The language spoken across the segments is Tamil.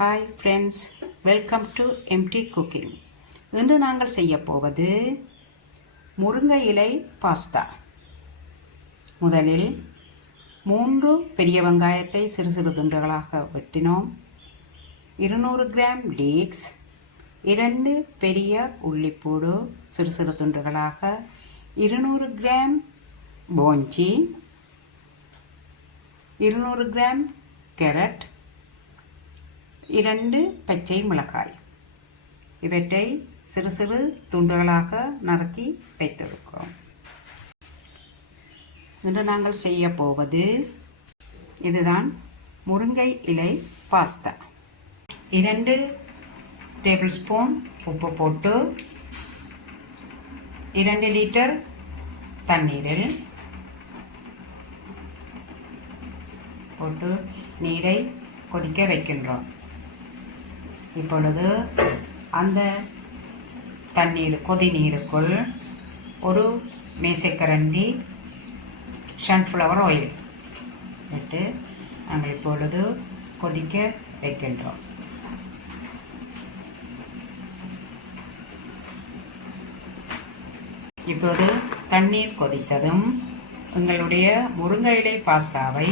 Hi friends welcome to MT cooking இன்று நாங்கள் செய்யப்போவது முருங்கை இலை பாஸ்தா. முதலில் மூன்று பெரிய வெங்காயத்தை சிறு சிறு துண்டுகளாக வெட்டினோம். இருநூறு கிராம் லீக்ஸ் இரண்டு பெரிய உள்ளிப்பூடு சிறு சிறு துண்டுகளாக இருநூறு கிராம் போஞ்சி இருநூறு கிராம் கேரட் இரண்டு பச்சை மிளகாய். இவற்றை சிறு சிறு துண்டுகளாக நறுக்கி வைத்திருக்கிறோம். இன்று நாங்கள் செய்ய போவது இதுதான் முருங்கை இலை பாஸ்தா. இரண்டு டேபிள் ஸ்பூன் உப்பு போட்டு இரண்டு லிட்டர் தண்ணீரில் போட்டு நீரை கொதிக்க வைக்கின்றோம். இப்பொழுது அந்த தண்ணீர் கொதி நீருக்குள் ஒரு மேசைக்கரண்டி சன்ஃப்ளவர் ஆயில் விட்டு நாங்கள் இப்பொழுது கொதிக்க வைக்கின்றோம். இப்போது தண்ணீர் கொதித்ததும் எங்களுடைய முருங்கை இலை பாஸ்தாவை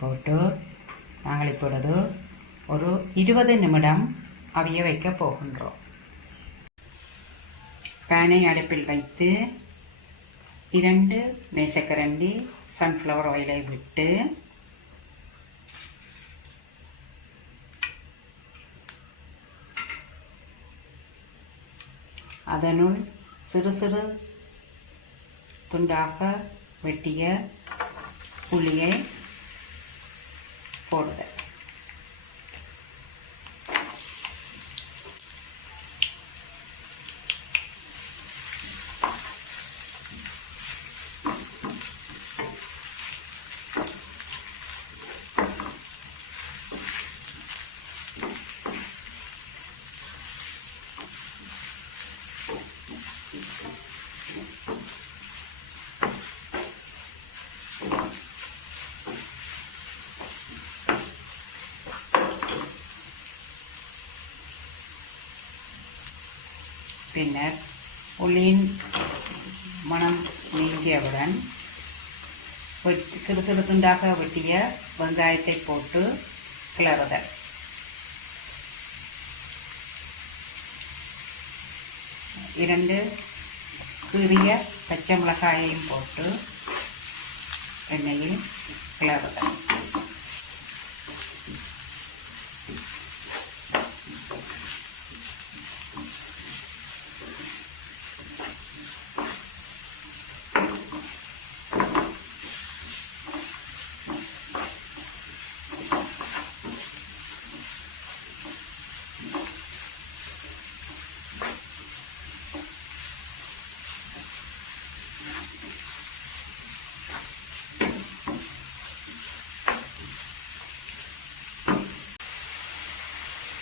போட்டு நாங்கள் இப்பொழுது ஒரு இருபது நிமிடம் அவிய வைக்க போகின்றோம். பேனை அடுப்பில் வைத்து இரண்டு மேசக்கரண்டி சன்ஃப்ளவர் ஆயிலை விட்டு அதனுள் சிறு சிறு துண்டாக வெட்டிய புளியை போடுவேன் பின்னர் புளியின் மனம் நீங்கியவுடன் வெட்டி சிறு சிறு துண்டாக வெட்டிய வெங்காயத்தை போட்டு கிளறுதல். இரண்டு கீறிய பச்சை மிளகாயையும் போட்டு எண்ணெயில் கிளறுதல்.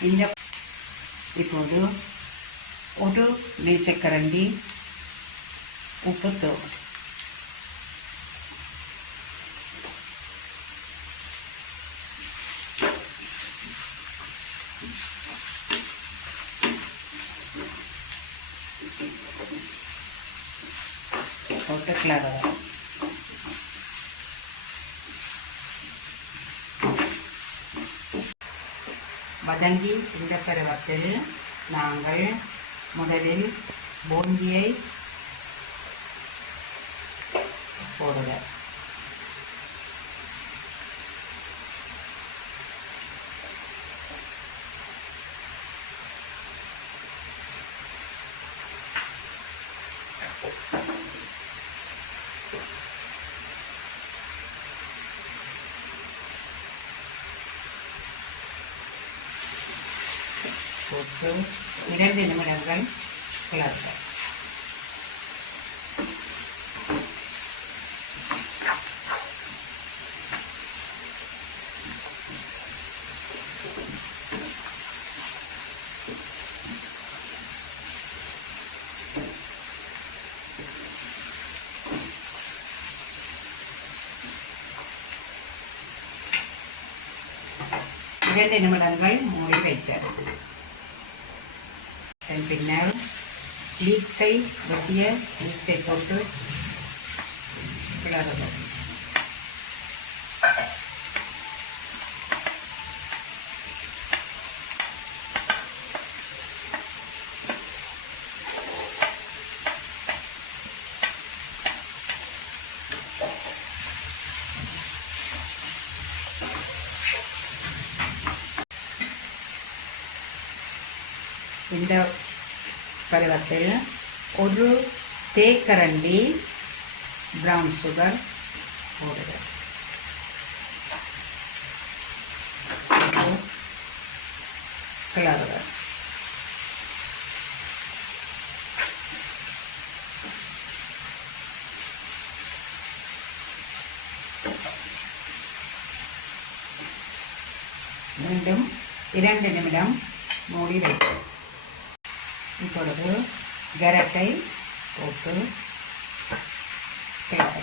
இந்த இப்போது ஒரு மேசக்கரண்டி உப்பு தூள் போட்டு கிளறுவோம் வதங்கி இந்த பருவத்தில் நாங்கள் முதலில் பூந்தியை போடுவேன் ಕೊಟ್ಟು ಎರಡರಿಂದ ಮಿನಟ್ಗಳು ಕುಳಾಚ இரண்டு நிமிடங்கள் மூடி வைக்கிறது அதன் பின்னர் லீக்ஸை வெட்டிய லீக்ஸை போட்டு கிளறுது. இந்த பருவத்தில் ஒரு தேக்கரண்டி ப்ரௌன் சுகர் போடுது கிளறுது மீண்டும் இரண்டு நிமிடம் மூடி வைக்கும் இப்பொழுது கரட்டை போட்டு கிளற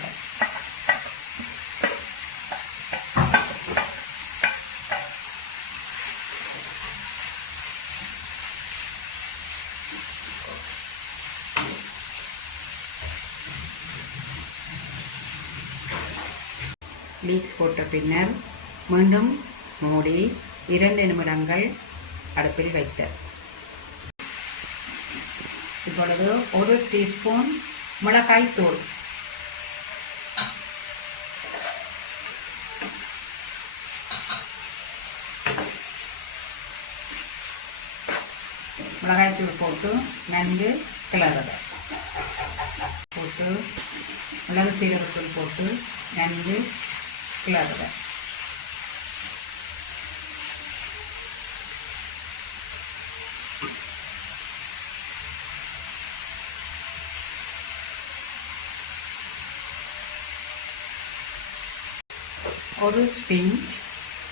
லீக்ஸ் போட்ட பின்னர் மீண்டும் மூடி இரண்டு நிமிடங்கள் அடுப்பில் வைத்தேன் இப்பொழுது ஒரு டீஸ்பூன் மிளகாய் தூள். மிளகாய் தூள் போட்டு நன்கு கிளறுது. போட்டு மிளகு சீரகத்தூள் போட்டு நன்கு கிளறுது. ஒரு ஸ்பிஞ்ச்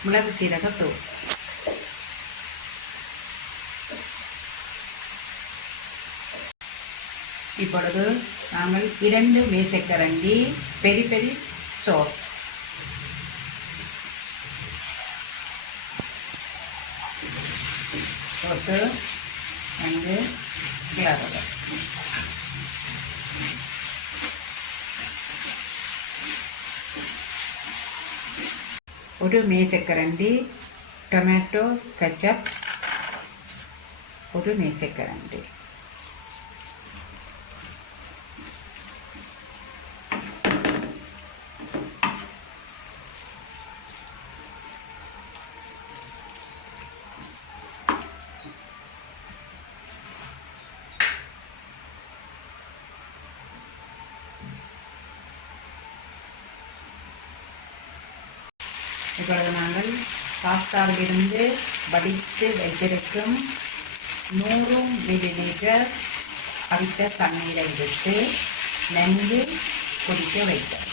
மிளகு சீரகத்தூள் இப்பொழுது நாங்கள் இரண்டு மேசைக்கரண்டி பெரி பெரி சோஸ் போட்டு வந்து கிளறுவோம் ഒരു മേശക്കരണ്ടി ടൊമാറ്റോ കച്ചപ്പ് ഒരു മേശക്കരണ്ടി இப்பொழுது நாங்கள் பாஸ்தாவிலிருந்து வடித்து வைத்திருக்கும் நூறு மில்லி லீட்டர் அவித்த தண்ணீரை விட்டு நன்கு கொதிக்க வைத்தோம்.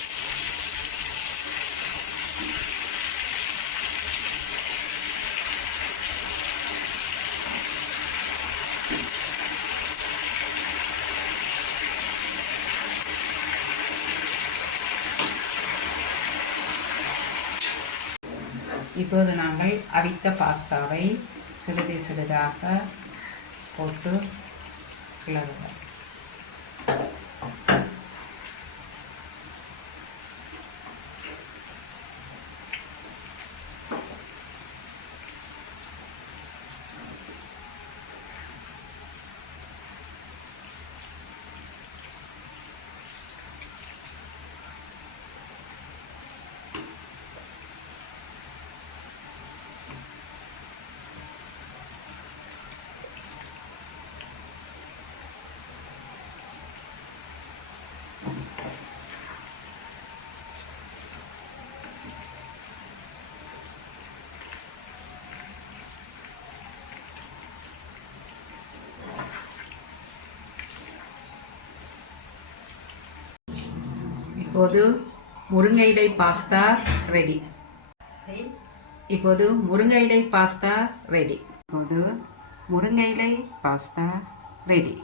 இப்போது நாங்கள் அவித்த பாஸ்தாவை சிறிது சிறிதாக போட்டு கிளறுவோம். இப்போது முருங்கை இடை பாஸ்தா ரெடி இப்போது முருங்கை இடை பாஸ்தா ரெடி இப்போது முருங்கை இலை பாஸ்தா ரெடி